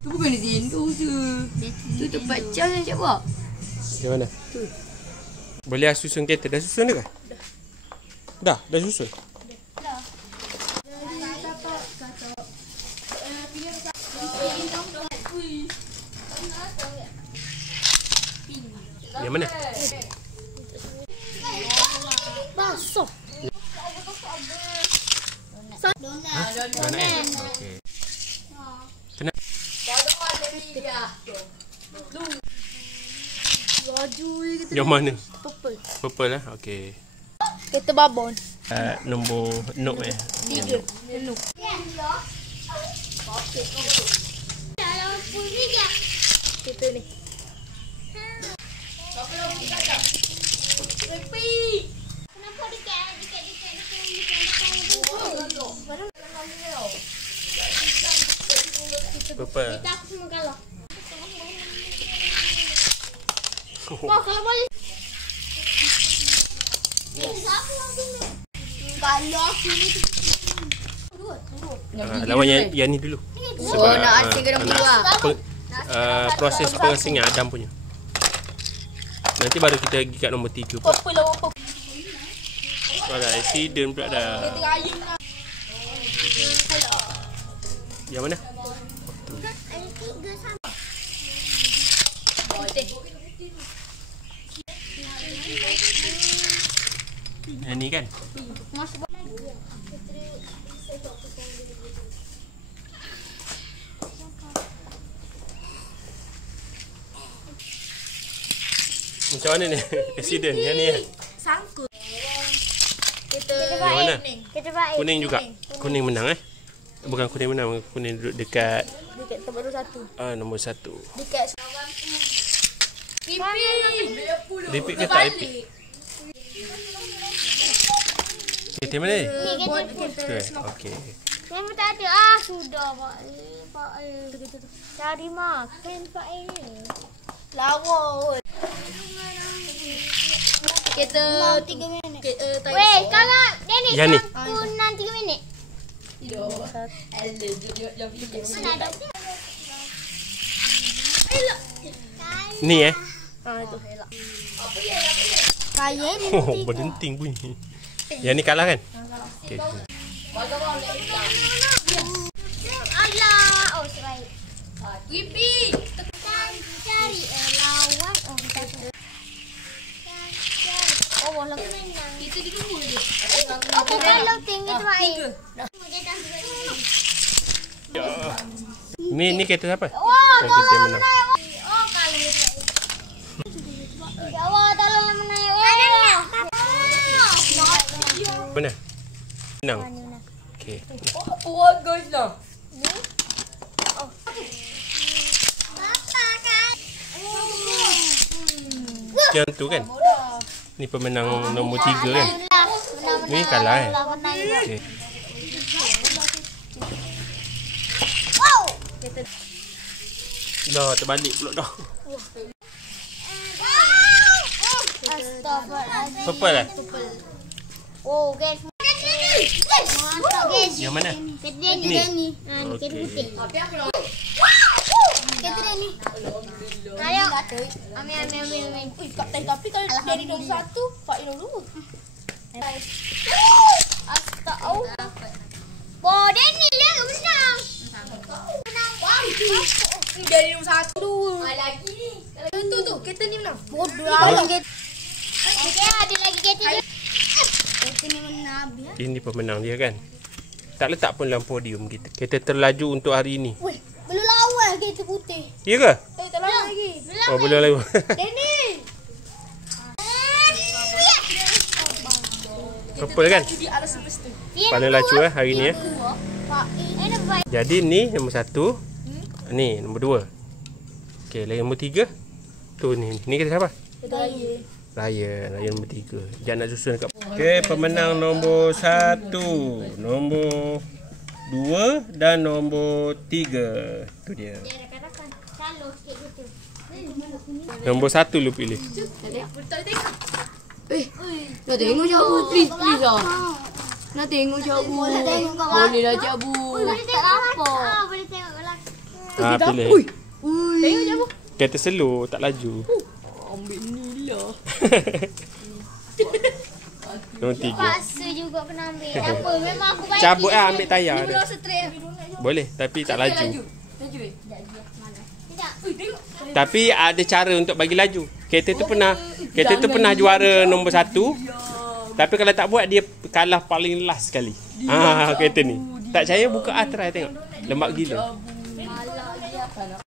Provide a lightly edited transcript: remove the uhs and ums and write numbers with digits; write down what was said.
Tu bukan Nintendo je. Tu tempat charge yang Cik buat. Di mana? Tu. Boleh susun kereta. Dah susun dah ke? Dah susun. Yang mana? Basuh. Donat. Okey. Tenang. Baju kita. Yang mana? Purple. Purple lah. Okey. Kereta babon. Nombor Nook 3. Penuh. Kita ni. Kenapa dekat? Purple. Kita aku semua kalah. Wah, kalau boleh. Siapa langsung ni? Kalau aku ni Lawan yang ni dulu. Oh, nak asing kena keluar. Proses pengasingan Adam punya. Nanti baru kita pergi kat nombor 3 pula. Purple lawan purple. Alah, accident pula dah. Tengah ayam lah. Yang mana? ada 3 sama. Yang ni kan? Masuk lagi. Macam mana ni? Accident yang ni kan? Sangkut. Kita Yang mana? Kita baik. Kuning juga. Kuning menang Bukan kuning menang, kuning duduk dekat dekat tempat nombor 1. nombor 1. Dekat Repeat ke tak repeat? Kereta mana ni? Ni kereta. Okey. yang tak ada. Sudah Pak. Cari makan Pak Lawa. Kereta 3 minit. Weh, Weh, kakak Dennis Yang ni? aku 3 minit. Mana ada? Ni itu. Saya ni. Oh, berdenting bunyi. Yang ni kalah kan? Okey. Allah. Oh, sebaik. Repeat. Cari lawan. Oh, kita sudah. Oh, walau menang. Kita ditunggu je. Aku kalau tinggi tu baik. Ni kereta siapa? Oh, Kita yang menang. Oh, kalau itu baik. Ya Allah, tolonglah menaik. Ada Mana? Menang. Okey. Oh, guys lah. Papa kan. Yang tu kan? Ni pemenang nombor 3 kan? Ni kalah kan? Okey. Dah terbalik pula dah. Astagfirullahaladzim. Purple lah. Oh, guys. Mantap, guys. Yang mana? Kedai Ni? ni. Okey. Kedai putih. Kedai ni. Ayo. Ambil. Tapi kalau dari nombor 1, Faiz nombor 2. Astagfirullah. Oh, Denny dia menang. Menang. Dari nombor 1, 2. Lagi ni. Tu, kereta ni menang. Bodoh lah. Okey, ada lagi kereta dia. Kereta ni menang habis. Ini pemenang dia kan? Tak letak pun dalam podium kita. Kereta terlaju untuk hari ini. Weh, belum lawan kereta putih. Ya ke? Tak lawan lagi. Oh, belum lagi. Denny. Purple kan? Di alas lepas tu. Paling laju hari ni Jadi ni nombor 1. Ni nombor 2. Okey, lagi nombor 3. Tu ni. Ni kita siapa? Raya nombor 3. Jangan nak susun dekat. Okey, pemenang nombor 1, nombor 2 dan nombor 3. Tu dia. Nombor 1 lu pilih. Nak tengok cabut. Please lah. Nak tengok cabut. Boleh lah cabut. Boleh tengok apa? Boleh tengok Pilih. Tengok je apa. Kereta slow, tak laju. Ambil ni lah. Nombor 3. Paksa juga kena ambil. Tak apa, memang aku bagi. Cabut lah, ambil tayar dia. Belum straight. Boleh, tapi tak laju. Laju eh. Tidak. Tapi ada cara untuk bagi laju. Kereta tu pernah juara nombor 1. Tapi kalau tak buat, dia kalah paling last sekali. Kereta ni. Tak percaya, buka try tengok. Lembab gila.